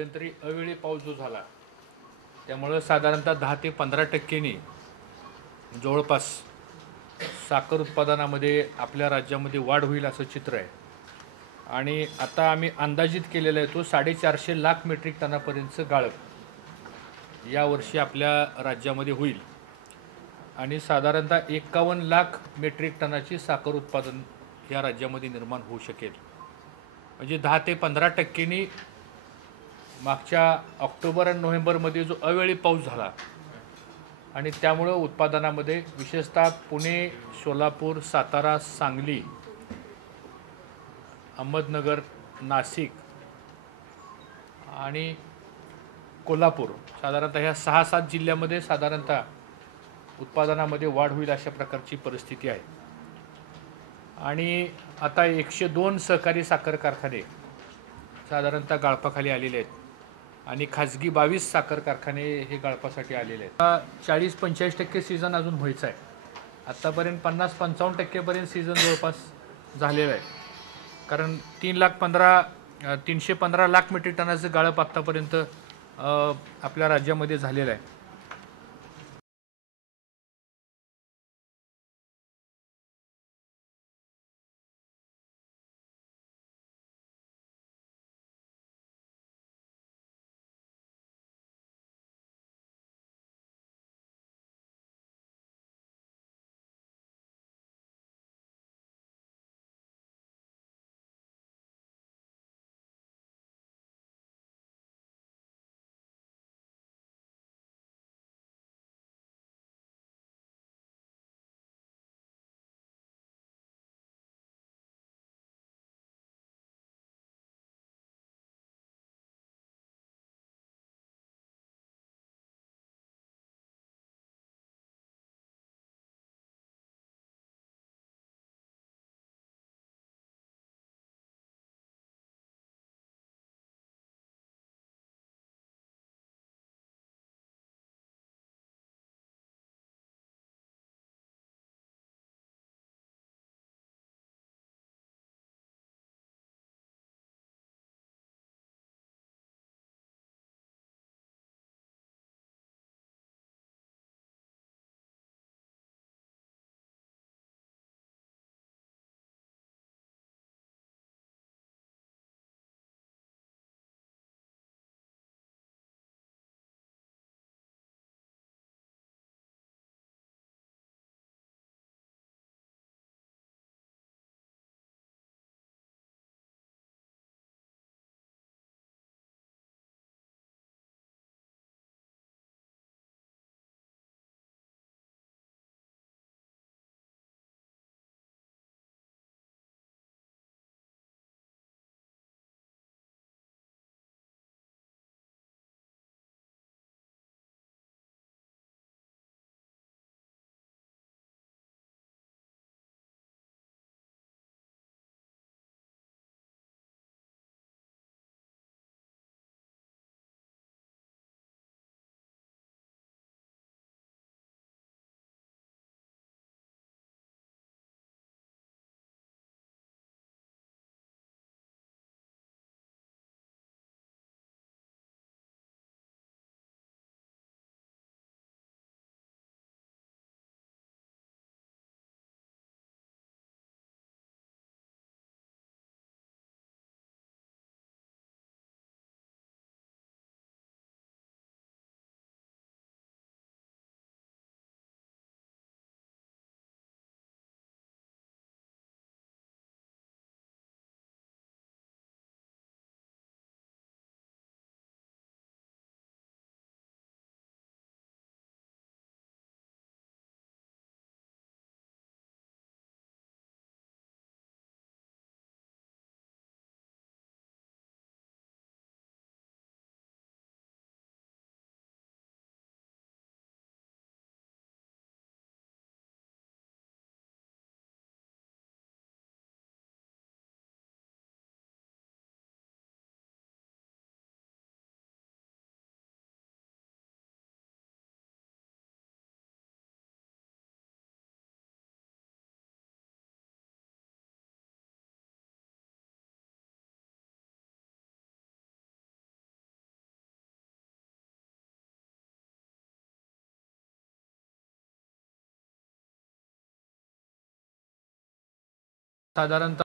मध्यंतरी अवेळी पाऊस जो झाला त्यामुळं साधारणतः दहा ते पंधरा टक्क्यांनी जवळपास साखर उत्पादनामध्ये आपल्या राज्यामध्ये वाढ होईल असं चित्र आहे. आणि आता आम्ही अंदाजित केलेला आहे तो साडेचारशे लाख मेट्रिक टनापर्यंतचं गाळप यावर्षी आपल्या राज्यामध्ये होईल. आणि साधारणतः एकावन्न लाख मेट्रिक टनाची साखर उत्पादन या राज्यामध्ये निर्माण होऊ शकेल. म्हणजे दहा ते पंधरा टक्क्यांनी मागच्या ऑक्टोबर आणि नोव्हेंबरमध्ये जो अवेळी पाऊस झाला आणि त्यामुळं उत्पादनामध्ये विशेषतः पुणे सोलापूर सातारा सांगली अहमदनगर नाशिक आणि कोल्हापूर साधारणतः ह्या सहा सात जिल्ह्यामध्ये साधारणतः उत्पादनामध्ये वाढ होईल अशा प्रकारची परिस्थिती आहे. आणि आता एकशे दोन सहकारी साखर कारखाने साधारणतः गाळपाखाली आलेले आहेत. आणि खाजगी बावीस साखर कारखाने हे गाळपासाठी आलेले आहेत. चाळीस पंचेचाळीस टक्के सीझन अजून व्हायचं आहे. आत्तापर्यंत पन्नास पंचावन्न टक्केपर्यंत सीझन जवळपास झालेलं आहे. कारण तीन लाख पंधरा तीनशे पंधरा लाख मेट्रिक टनाचं गाळप आत्तापर्यंत आपल्या राज्यामध्ये झालेलं आहे. साधारणतः